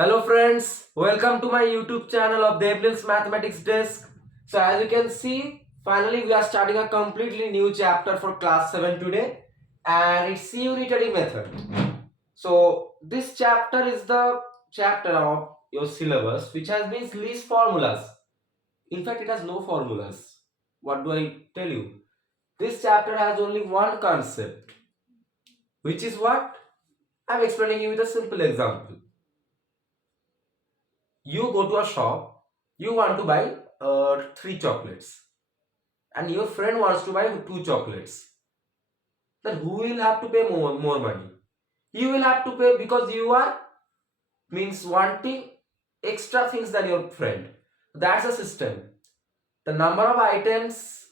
Hello friends, welcome to my YouTube channel of Debneel's Mathematics Desk. So as you can see, finally we are starting a completely new chapter for class 7 today, and it's unitary method. So this chapter is the chapter of your syllabus which has been least formulas. In fact, it has no formulas. What do I tell you? This chapter has only one concept, which is what? I'm explaining you with a simple example. You go to a shop, you want to buy three chocolates, and your friend wants to buy two chocolates. Then who will have to pay more money? You will have to pay because you are means wanting extra things than your friend. That's a system. The number of items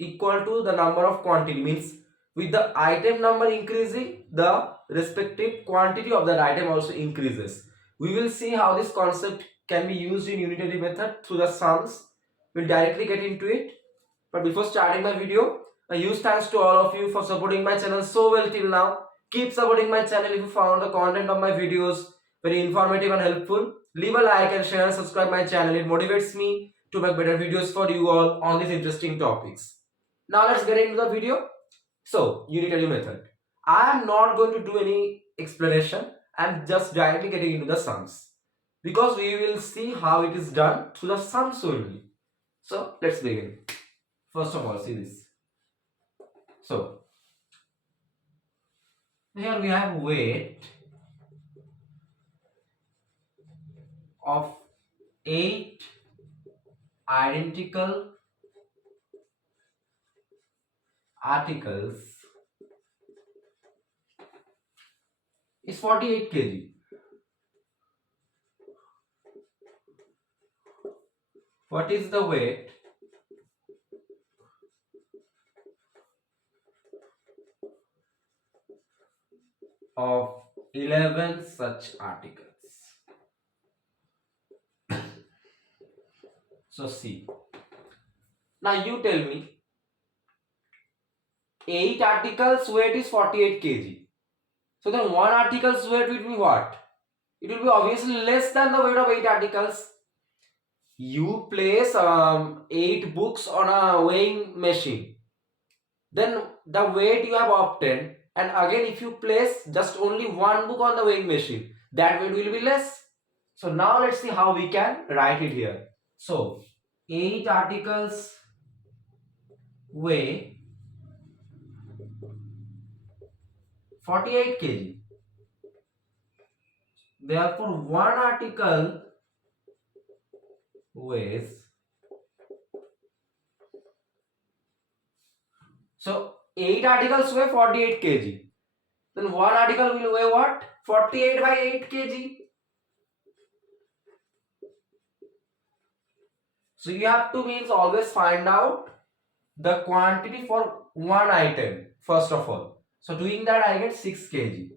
equal to the number of quantity, means with the item number increasing, the respective quantity of that item also increases. We will see how this concept can be used in unitary method through the sums. We'll directly get into it, but before starting my video, a huge thanks to all of you for supporting my channel so well till now. Keep supporting my channel. If you found the content of my videos very informative and helpful, leave a like and share and subscribe my channel. It motivates me to make better videos for you all on these interesting topics. Now let's get into the video. So, unitary method. I am not going to do any explanation. I am just directly getting into the sums, because we will see how it is done through the sums only. So, let's begin. First of all, see this. So, here we have weight of 8 identical articles is 48 kg. What is the weight of 11 such articles? So see, now you tell me, 8 articles weight is 48 kg. So then one article's weight will be what? It will be obviously less than the weight of 8 articles. You place 8 books on a weighing machine, then the weight you have obtained, and again if you place just only one book on the weighing machine, that weight will be less. So now let's see how we can write it here. So 8 articles weigh 48 kg. Therefore one article weighs, so 8 articles weigh 48 kg. Then one article will weigh what? 48 by 8 kg. So you have to means always find out the quantity for one item first of all. So doing that I get 6 kg.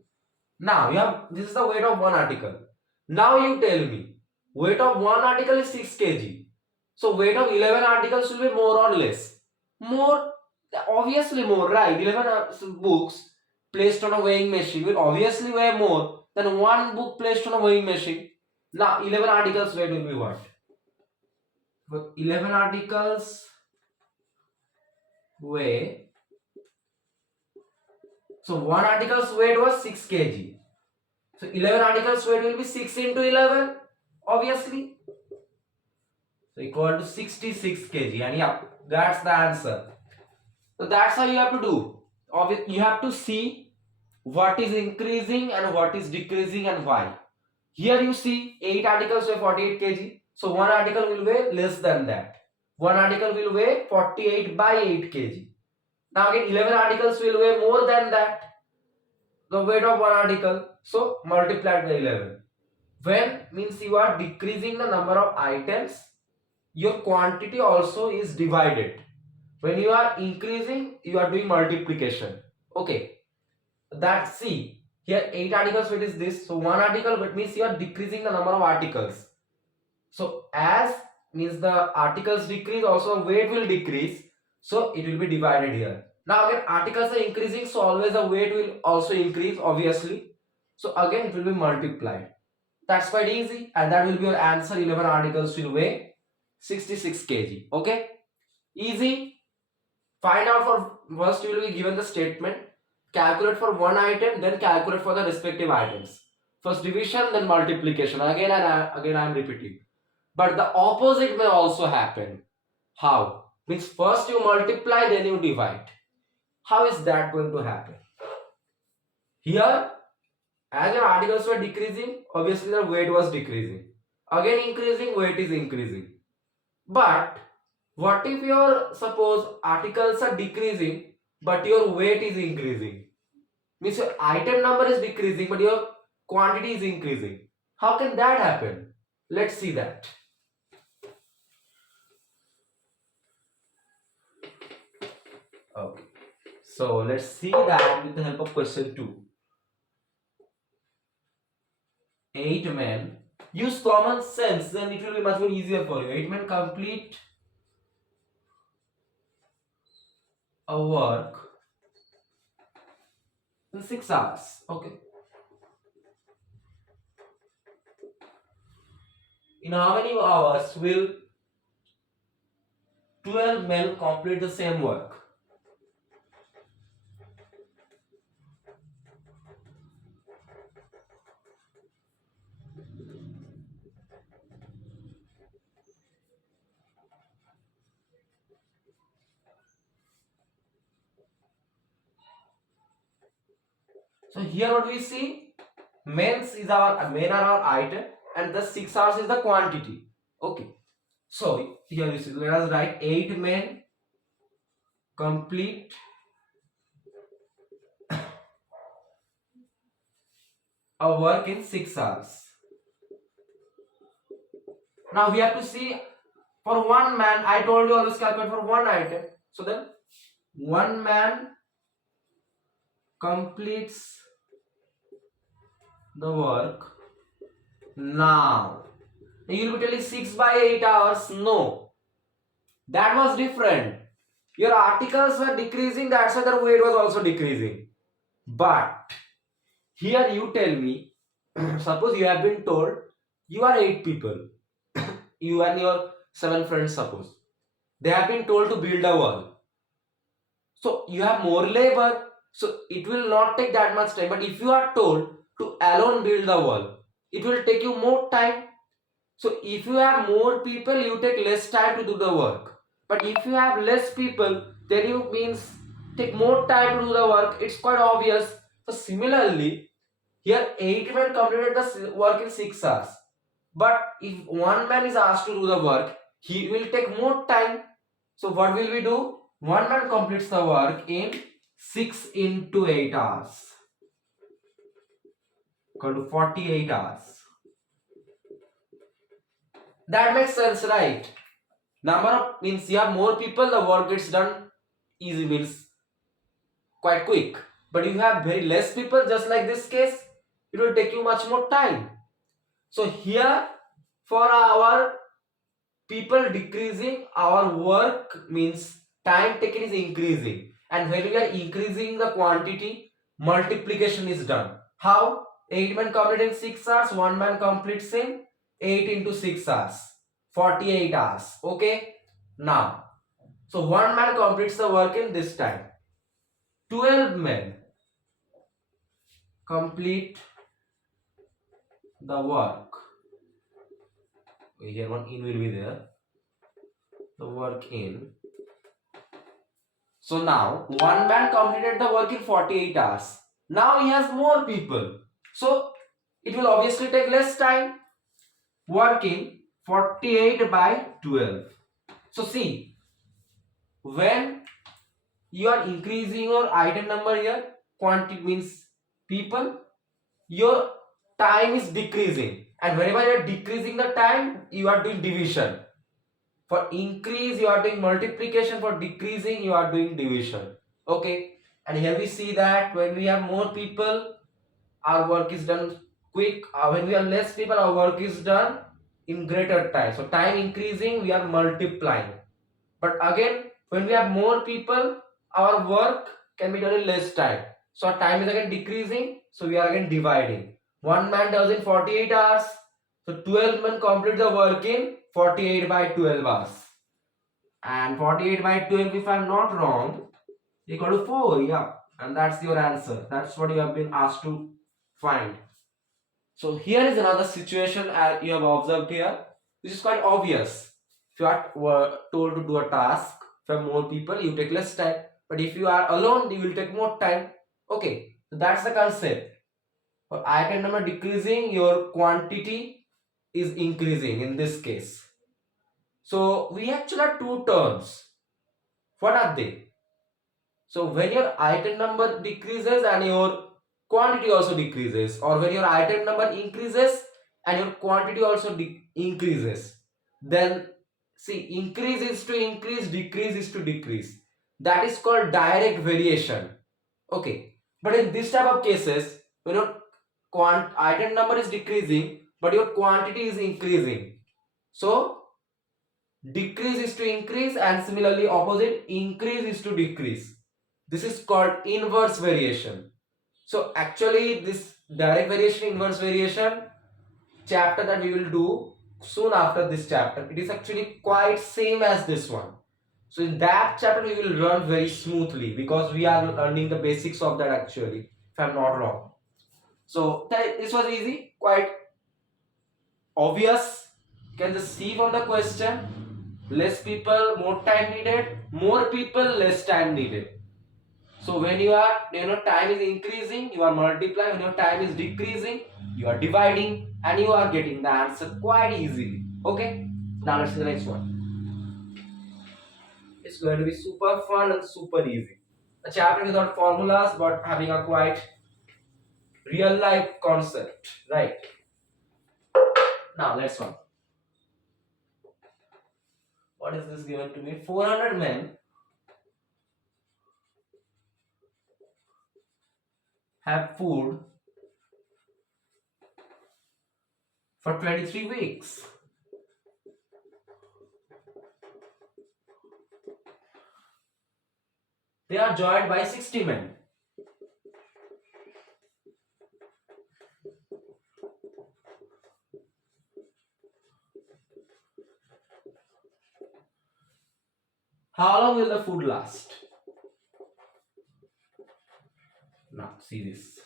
Now you have, this is the weight of one article. Now you tell me, weight of one article is 6 kg. So weight of 11 articles will be more or less? More, obviously more, right? 11 books placed on a weighing machine will obviously weigh more than one book placed on a weighing machine. Now 11 articles weight will be what? But 11 articles weigh, so one article's weight was 6 kg. So 11 articles weight will be 6 into 11, obviously. So equal to 66 kg, and yeah, that's the answer. So that's how you have to do. You have to see what is increasing and what is decreasing and why. Here you see 8 articles weigh 48 kg. So one article will weigh less than that. One article will weigh 48 by 8 kg. Now again 11 articles will weigh more than that, the weight of one article. So multiplied by 11. When means you are decreasing the number of items, your quantity also is divided. When you are increasing, you are doing multiplication. Okay, that's, see here 8 articles weight is this. So one article weight means you are decreasing the number of articles. So as means the articles decrease, also weight will decrease. So it will be divided here. Now again articles are increasing, so always the weight will also increase, obviously. So again it will be multiplied. That's quite easy, and that will be your answer. 11 articles will weigh 66 kg. Okay, easy. Find out for first you will be given the statement. Calculate for one item, then calculate for the respective items. First division, then multiplication. Again and again I am repeating. But the opposite may also happen. How? Means first you multiply, then you divide. How is that going to happen? Here, as your articles were decreasing, obviously the weight was decreasing. Again increasing, weight is increasing. But what if your suppose articles are decreasing, but your weight is increasing? Means your item number is decreasing, but your quantity is increasing. How can that happen? Let's see that. Okay. So let's see that with the help of question 2. 8 men. Use common sense, then it will be much more easier for you. 8 men complete a work in 6 hours. Okay. In how many hours will 12 men complete the same work? So here what we see, men are our item, and the 6 hours is the quantity. Okay. So here we see, let us write 8 men complete a work in 6 hours. Now we have to see for one man. I told you always calculate for one item. So then one man completes the work. Now you will be telling 6 by 8 hours. No, that was different. Your articles were decreasing, that's why the weight was also decreasing. But here you tell me, suppose you have been told you are 8 people, you and your 7 friends, suppose they have been told to build a wall. So you have more labor, so it will not take that much time. But if you are told to alone build the wall, it will take you more time. So if you have more people, you take less time to do the work. But if you have less people, then you means take more time to do the work. It's quite obvious. So similarly, here 8 men completed the work in 6 hours. But if one man is asked to do the work, he will take more time. So what will we do? One man completes the work in 6 into 8 hours. Equal to 48 hours. That makes sense, right? Number of means you have more people, the work gets done easy, means quite quick. But if you have very less people, just like this case, it will take you much more time. So here for our people decreasing, our work means time taken is increasing, and when we are increasing the quantity, multiplication is done. How? 8 men complete in 6 hours, 1 man completes in 8 into 6 hours, 48 hours. Okay. Now, so 1 man completes the work in this time. 12 men complete the work. Here one in will be there. The work in. So now 1 man completed the work in 48 hours. Now he has more people. So it will obviously take less time. Work in 48 by 12. So see, when you are increasing your item number here, quantity means people, your time is decreasing, and whenever you are decreasing the time, you are doing division. For increase you are doing multiplication, for decreasing you are doing division. Okay. And here we see that when we have more people, our work is done quick. When we have less people, our work is done in greater time. So time increasing, we are multiplying. But again, when we have more people, our work can be done in less time. So our time is again decreasing, so we are again dividing. One man does in 48 hours. So 12 men complete the work in 48 by 12 hours. And 48 by 12, if I'm not wrong, equal to 4. Yeah. And that's your answer. That's what you have been asked to find. So here is another situation you have observed here, which is quite obvious. If you are told to do a task for more people, you take less time. But if you are alone, you will take more time. Okay, so that's the concept. For item number decreasing, your quantity is increasing in this case. So we actually have two terms. What are they? So when your item number decreases and your quantity also decreases, or when your item number increases and your quantity also increases, then see, increase is to increase, decrease is to decrease. That is called direct variation. Okay, but in this type of cases, when your item number is decreasing but your quantity is increasing, so decrease is to increase, and similarly opposite, increase is to decrease. This is called inverse variation. So actually this direct variation, inverse variation chapter that we will do soon after this chapter, it is actually quite same as this one. So in that chapter we will run very smoothly because we are learning the basics of that actually, if I'm not wrong. So this was easy, quite obvious. You can just see from the question, less people, more time needed, more people, less time needed. So when you are, time is increasing, you are multiplying. When your time is decreasing, you are dividing, and you are getting the answer quite easily. Okay, now let's see the next one. It's going to be super fun and super easy. A chapter without formulas but having a quite real life concept, right? Now let's one. What is this given to me? 400 men have food for 23 weeks. They are joined by 60 men. How long will the food last? Now, see this.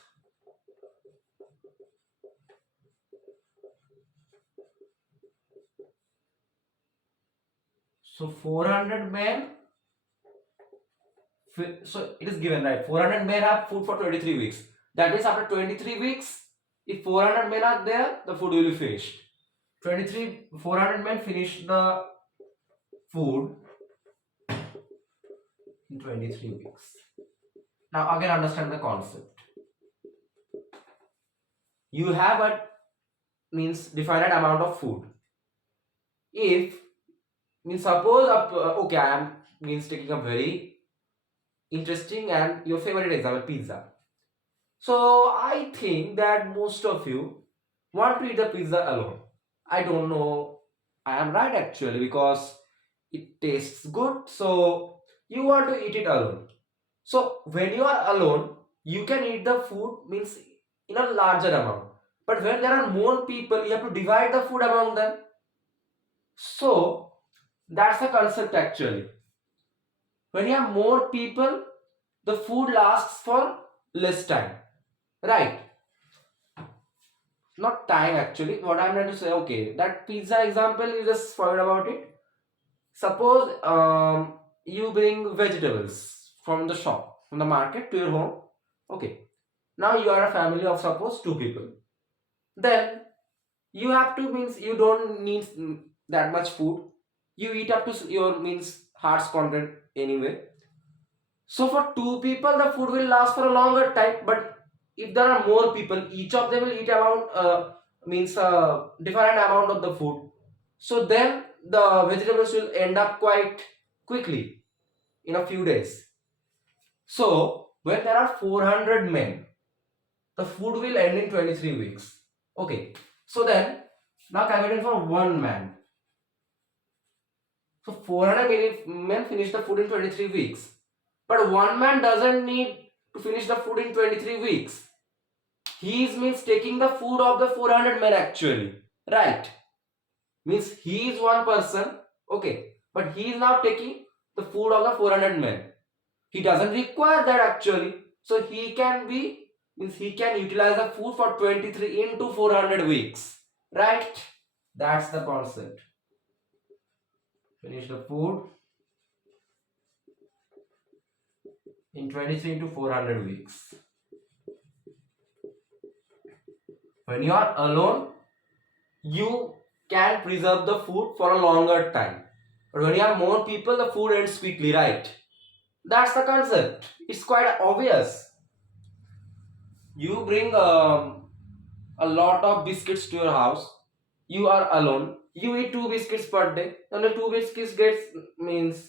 So 400 men. So it is given, right? 400 men have food for 23 weeks. That means after 23 weeks, if 400 men are there, the food will be finished. 400 men finish the food in 23 weeks. Now again understand the concept. You have a means definite amount of food. If means suppose okay, I am means taking a very interesting and your favorite example, pizza. So I think that most of you want to eat the pizza alone. I don't know. I am right actually because it tastes good. So you want to eat it alone. So when you are alone, you can eat the food means in a larger amount. But when there are more people, you have to divide the food among them. So that's the concept actually. When you have more people, the food lasts for less time. Right? Not time actually. What I'm trying to say, okay, that pizza example, you just forget about it. Suppose you bring vegetables from the shop, from the market to your home. Okay. Now you are a family of suppose two people. Then you have to means you don't need that much food. You eat up to your means heart's content anyway. So for two people, the food will last for a longer time. But if there are more people, each of them will eat about means different amount of the food. So then the vegetables will end up quite quickly in a few days. So when there are 400 men, the food will end in 23 weeks. Okay. So then now calculating for one man. So 400 men finish the food in 23 weeks. But one man doesn't need to finish the food in 23 weeks. he is means taking the food of the 400 men actually, right? Means he is one person, okay, but he is now taking the food of the 400 men. He doesn't require that actually, so he can be, means he can utilize the food for 23 into 400 weeks, right? That's the concept. Finish the food in 23 into 400 weeks. When you are alone, you can preserve the food for a longer time. But when you have more people, the food ends quickly, right? That's the concept. It's quite obvious. You bring a lot of biscuits to your house. You are alone. You eat 2 biscuits per day. Only 2 biscuits gets means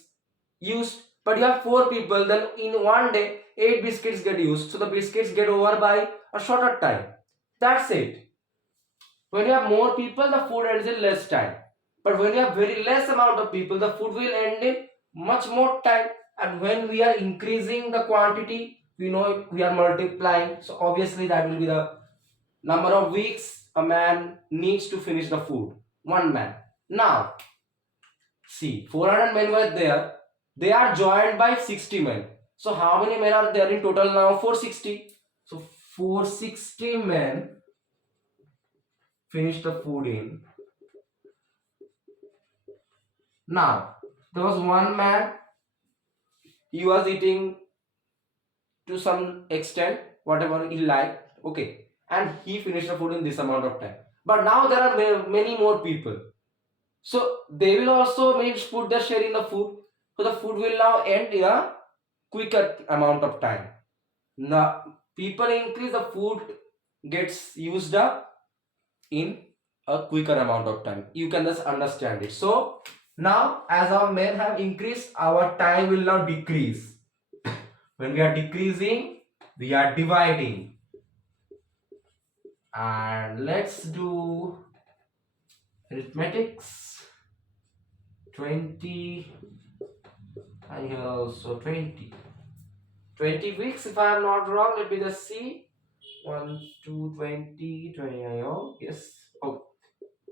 used. But you have 4 people. Then in one day, 8 biscuits get used. So the biscuits get over by a shorter time. That's it. When you have more people, the food ends in less time. But when you have very less amount of people, the food will end in much more time. And when we are increasing the quantity, we know we are multiplying. So obviously that will be the number of weeks a man needs to finish the food. One man. Now, see, 400 men were there. They are joined by 60 men. So how many men are there in total now? 460. So 460 men finish the food in. Now, there was one man, he was eating to some extent, whatever he liked, okay, and he finished the food in this amount of time. But now there are many more people. So they will also means put their share in the food. So the food will now end in a quicker amount of time. Now, people increase, the food gets used up in a quicker amount of time. You can just understand it. So now as our men have increased, our time will now decrease. When we are decreasing, we are dividing. And let's do arithmetics. 20 and here also 20. 20 weeks if I am not wrong. Let me just see. 1, 2, 20, 20. Oh, yes. Oh,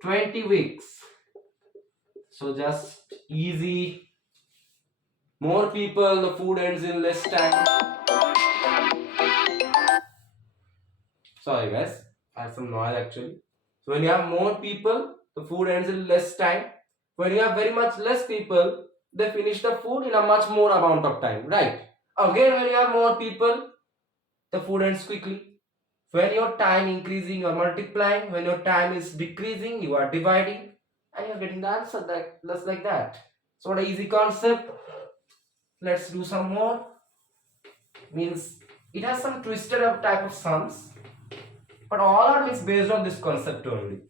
20 weeks. So just easy. More people, the food ends in less time. Sorry guys, I have some noise actually. So when you have more people, the food ends in less time. When you have very much less people, they finish the food in a much more amount of time, right? Again, when you have more people, the food ends quickly. When your time increasing, you are multiplying. When your time is decreasing, you are dividing, and you are getting the answer just like that. So what an easy concept. Let's do some more. Means it has some twisted up type of sums, but all are means based on this concept only.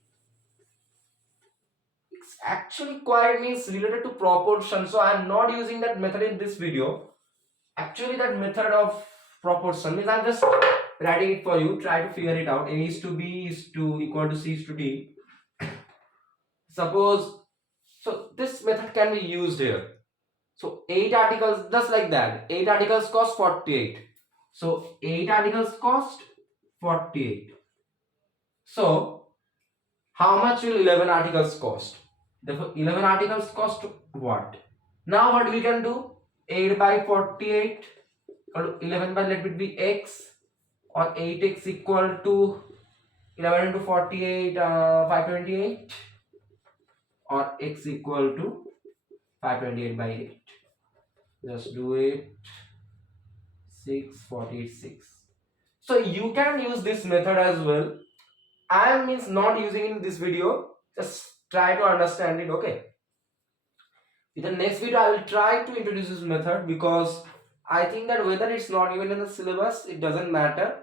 It's actually quite means related to proportion, so I am not using that method in this video. Actually, that method of proportion means I'm just writing it for you. Try to figure it out. A is to B is to equal to C is to D. Suppose, so this method can be used here. So 8 articles, just like that. 8 articles cost 48. So 8 articles cost 48. So how much will 11 articles cost? Therefore 11 articles cost what? Now what we can do? 8 by 48 or 11 by, let it be x, or 8x equal to 11 into 48, 528, or x equal to 528 by 8. Just do it. 646. So you can use this method as well. I means not using in this video. Just try to understand it, okay? In the next video, I will try to introduce this method, because I think that whether it's not even in the syllabus, it doesn't matter.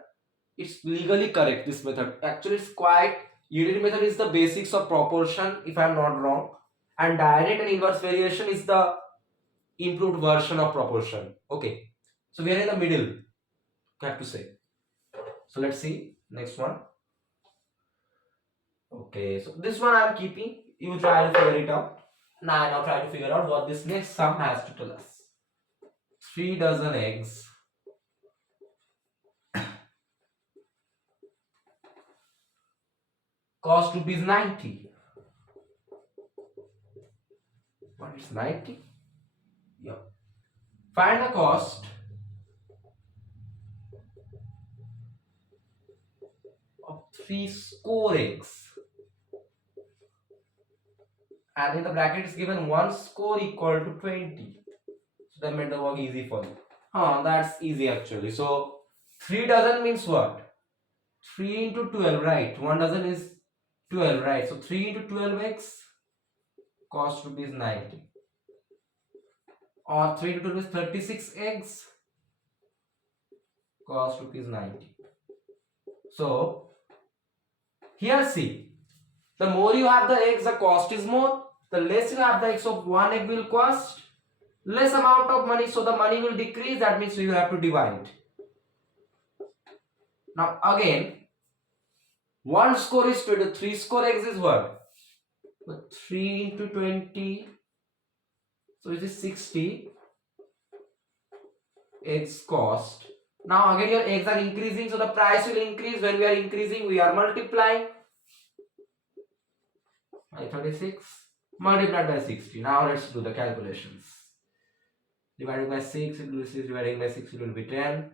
It's legally correct, this method. Actually, it's quite, unity method is the basics of proportion, if I am not wrong. And direct and inverse variation is the improved version of proportion. Okay. So we are in the middle, I have to say. So let's see next one. Okay, so this one I am keeping. You try to figure it out. Now try to figure out what this next sum has to tell us. 3 dozen eggs. Cost rupees 90. What is 90? Yeah. Find the cost of 3 score eggs. And in the bracket is given 1 score equal to 20. So that made the work easy for you. That's easy actually. So 3 dozen means what? 3 into 12, right? 1 dozen is 12, right? So 3 into 12 eggs cost rupees 90. Or 3 into 12 is 36 eggs cost rupees 90. So here see, the more you have the eggs, the cost is more. The less you have the eggs of one egg will cost less amount of money. So the money will decrease. That means you have to divide. Now again, one score is 20. 3 score eggs is what? 3 into 20. So it is 60 eggs cost. Now again your eggs are increasing. So the price will increase. When we are increasing, we are multiplying. 36 multiplied by 60. Now let's do the calculations. Dividing by 6, it will be 6, dividing by 6, it will be 10.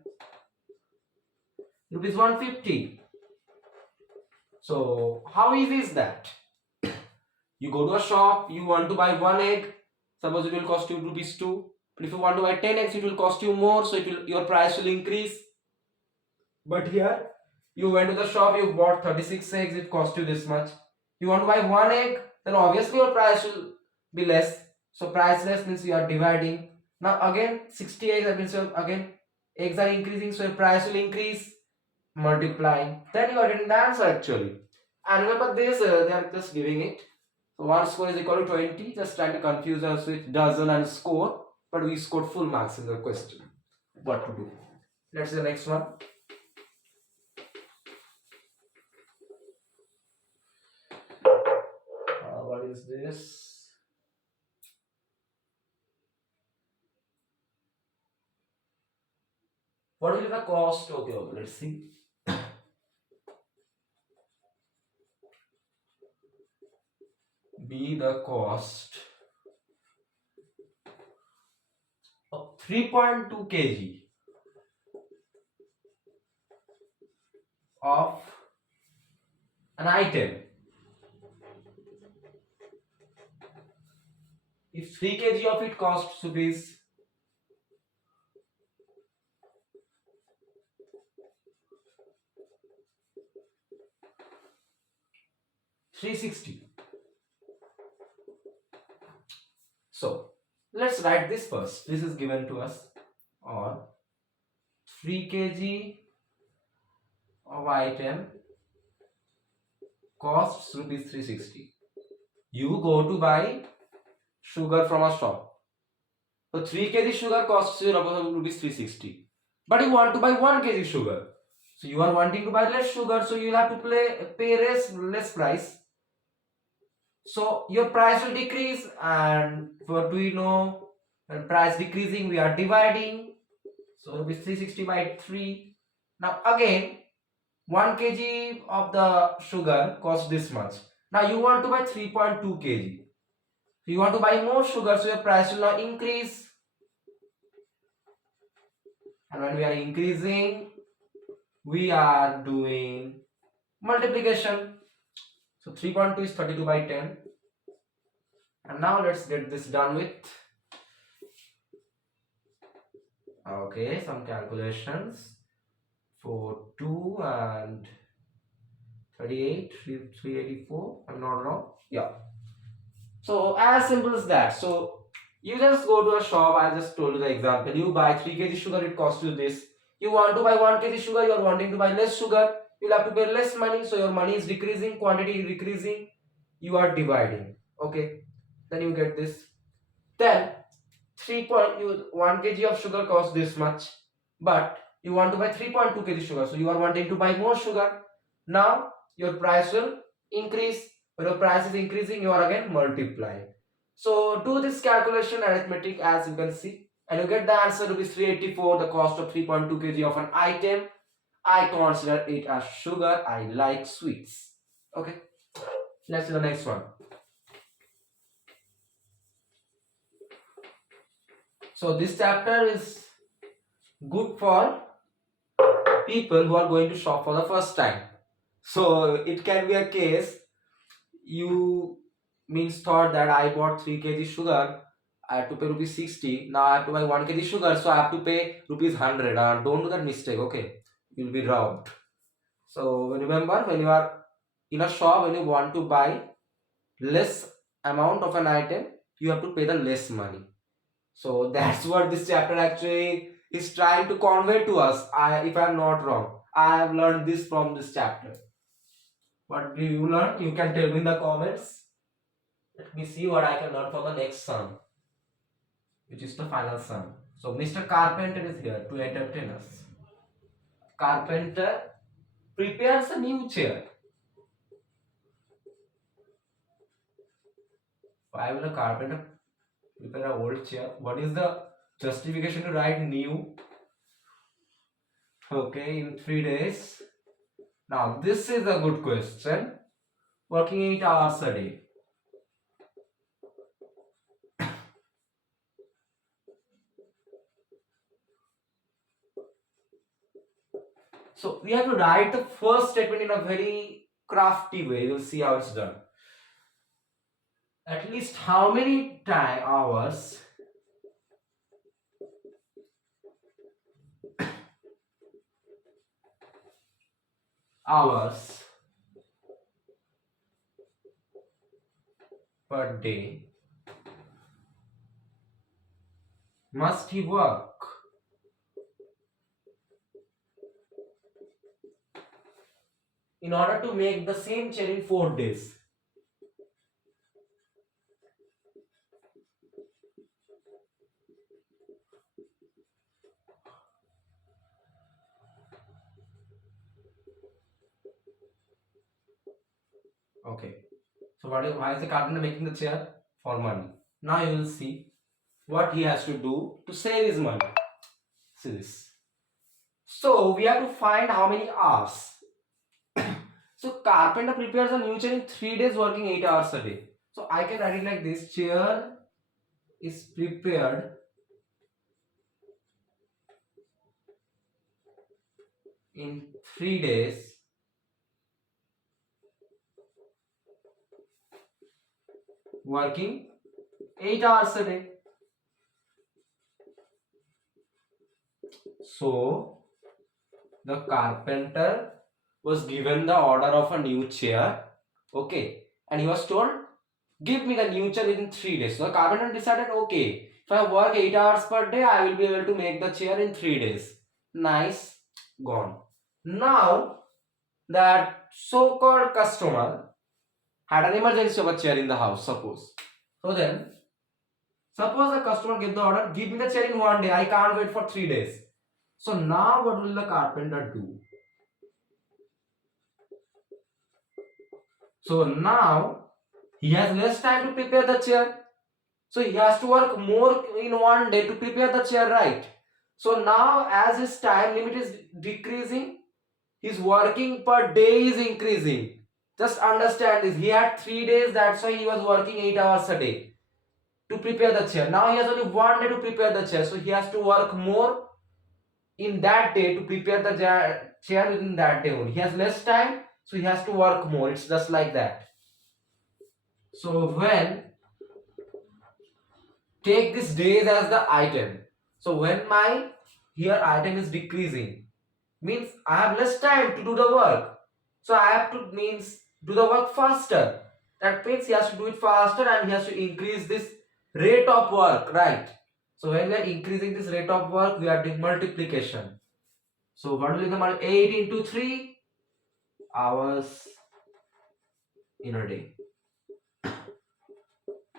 Rupees 150. So how easy is that? You go to a shop, you want to buy one egg, suppose it will cost you rupees 2. But if you want to buy 10 eggs, it will cost you more, so your price will increase. But here, you went to the shop, you bought 36 eggs, it cost you this much. You want to buy one egg, then obviously your price will be less. So price less means you are dividing. Now again 60 eggs, that means again eggs are increasing, so your price will increase, multiplying. Then you are getting the answer actually. And remember this, they are just giving it. So one score is equal to 20. Just trying to confuse us with dozen and score, but we scored full marks in the question. What to do? Let's see the next one. What is this? What will be the cost? Okay, let's see. Be the cost of 3.2 kg of an item. If 3 kg of it costs rupees 360. So let's write this first. This is given to us, or 3 kg of item costs rupees 360. You go to buy sugar from a shop. So 3 kg sugar costs you rupees 360. But you want to buy 1 kg sugar. So you are wanting to buy less sugar, so you will have to pay less price. So your price will decrease, and what do we know? When price decreasing, we are dividing. So rupees 360 by 3. Now again, 1 kg of the sugar costs this much. Now you want to buy 3.2 kg. So you want to buy more sugar, so your price will now increase. And when we are increasing, we are doing multiplication. So 3.2 is 32 by 10. And now let's get this done with. Okay, some calculations. 4, 2 and 38, 384. I'm not wrong. Yeah. So as simple as that. So you just go to a shop. I just told you the example. You buy 3 kg sugar, it costs you this. You want to buy 1 kg sugar, you are wanting to buy less sugar. You'll have to pay less money, so your money is decreasing, quantity is decreasing. You are dividing. Okay. Then you get this. Then 1 kg of sugar costs this much, but you want to buy 3.2 kg sugar, so you are wanting to buy more sugar. Now your price will increase. When your price is increasing, you are again multiplying. So do this calculation arithmetic as you can see, and you get the answer to be 384, the cost of 3.2 kg of an item. I consider it as sugar. I like sweets. Okay. Let's see the next one. So this chapter is good for people who are going to shop for the first time. So it can be a case you means thought that I bought 3 kg sugar, I have to pay rupees 60. Now I have to buy 1 kg sugar, so I have to pay rupees 100. Don't do that mistake, okay? You'll be robbed. So remember, when you are in a shop, when you want to buy less amount of an item, you have to pay the less money. So that's what this chapter actually is trying to convey to us. If I'm not wrong, I have learned this from this chapter. What do you learn? You can tell me in the comments. Let me see what I can learn from the next sum, which is the final sum. So Mr. Carpenter is here to entertain us. Carpenter prepares a new chair. Why will a carpenter prepare an old chair? What is the justification to write new? Okay, in 3 days. Now this is a good question. Working 8 hours a day. So we have to write the first statement in a very crafty way. You'll see how it's done. At least how many hours per day must he work in order to make the same chair in 4 days? Okay. So why is the carpenter making the chair? For money. Now you will see what he has to do to save his money. See this. So we have to find how many hours. So carpenter prepares a new chair in 3 days, working 8 hours a day. So I can write it like this: chair is prepared in 3 days, working 8 hours a day. So the carpenter was given the order of a new chair, okay, and he was told, give me the new chair within 3 days. So the carpenter decided, okay, if I work 8 hours per day, I will be able to make the chair in 3 days. Nice, gone. Now that so-called customer had an emergency of a chair in the house, suppose. So then, suppose the customer gave the order, give me the chair in 1 day, I can't wait for 3 days. So now what will the carpenter do? So now he has less time to prepare the chair. So he has to work more in 1 day to prepare the chair, right? So now as his time limit is decreasing, his working per day is increasing. Just understand this. He had 3 days, that's why he was working 8 hours a day to prepare the chair. Now he has only 1 day to prepare the chair. So he has to work more in that day to prepare the chair within that day only. He has less time, so he has to work more. It's just like that. So when take this days as the item. So when my here item is decreasing, means I have less time to do the work. So I have to means do the work faster. That means he has to do it faster and he has to increase this rate of work, right? So when we are increasing this rate of work, we are doing multiplication. So what will be the 8 into 3 hours in a day.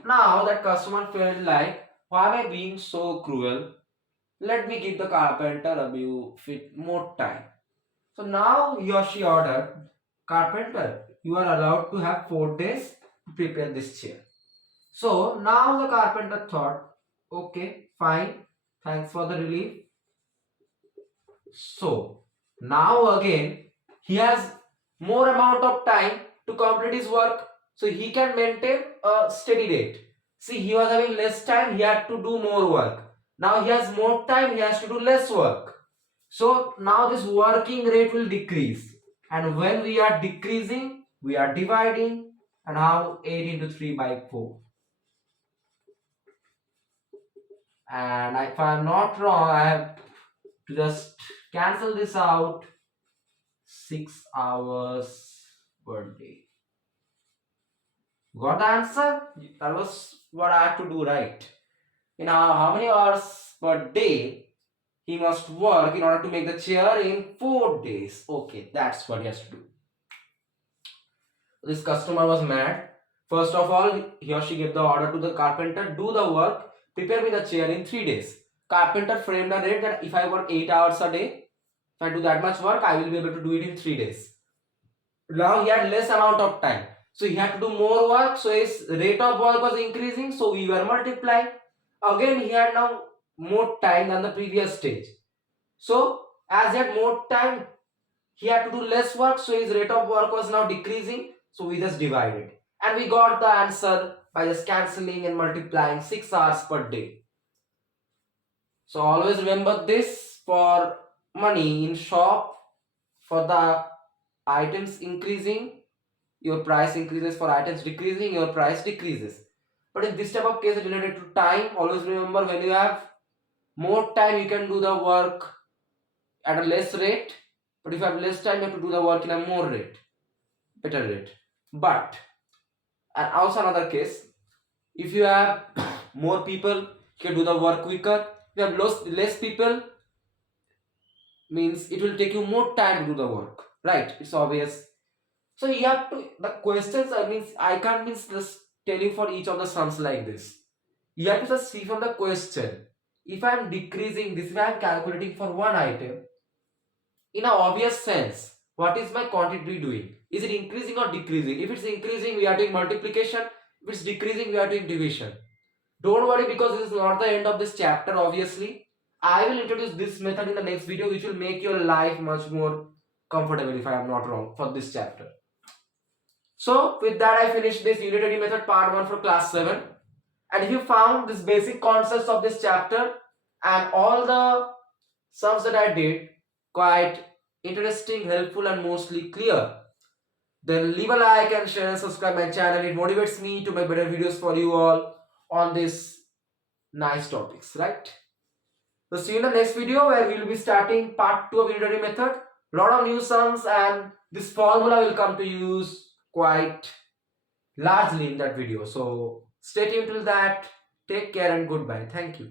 Now that customer felt like, why am I being so cruel? Let me give the carpenter a bit more time. So now he or she ordered, carpenter, you are allowed to have 4 days to prepare this chair. So now the carpenter thought, okay, fine, thanks for the relief. So now again he has more amount of time to complete his work, so he can maintain a steady rate. See, he was having less time, he had to do more work. Now he has more time, he has to do less work. So now this working rate will decrease. And when we are decreasing, we are dividing. And now 8 into 3 by 4. And if I am not wrong, I have to just cancel this out. 6 hours per day. Got the answer? That was what I had to do, right? How many hours per day he must work in order to make the chair in 4 days? Okay, that's what he has to do. This customer was mad. First of all, he or she gave the order to the carpenter, do the work, prepare me the chair in 3 days. Carpenter framed a rate that if I work 8 hours a day, if I do that much work, I will be able to do it in 3 days. Now he had less amount of time. So he had to do more work. So his rate of work was increasing. So we were multiplying. Again, he had now more time than the previous stage. So as he had more time, he had to do less work. So his rate of work was now decreasing. So we just divided. And we got the answer by just cancelling and multiplying 6 hours per day. So always remember this: for money in shop, for the items increasing, your price increases; for items decreasing, your price decreases. But in this type of case related to time, always remember, when you have more time, you can do the work at a less rate. But if you have less time, you have to do the work in a more rate, better rate. But, and also another case, if you have more people, you can do the work quicker. If you have less people, means it will take you more time to do the work, right? It's obvious. So you have to, the questions, I can't just tell you for each of the sums like this. You have to just see from the question. If I am decreasing this, if I am calculating for one item, in a obvious sense, what is my quantity doing? Is it increasing or decreasing? If it's increasing, we are doing multiplication. If it's decreasing, we are doing division. Don't worry, because this is not the end of this chapter, obviously. I will introduce this method in the next video, which will make your life much more comfortable, if I am not wrong, for this chapter. So with that, I finished this unitary method part 1 for class 7. And if you found this basic concepts of this chapter and all the sums that I did quite interesting, helpful and mostly clear, then leave a like and share and subscribe my channel. It motivates me to make better videos for you all on this nice topics, right? So see you in the next video, where we will be starting part 2 of unitary method. Lot of new sums, and this formula will come to use quite largely in that video. So stay tuned till that. Take care and goodbye. Thank you.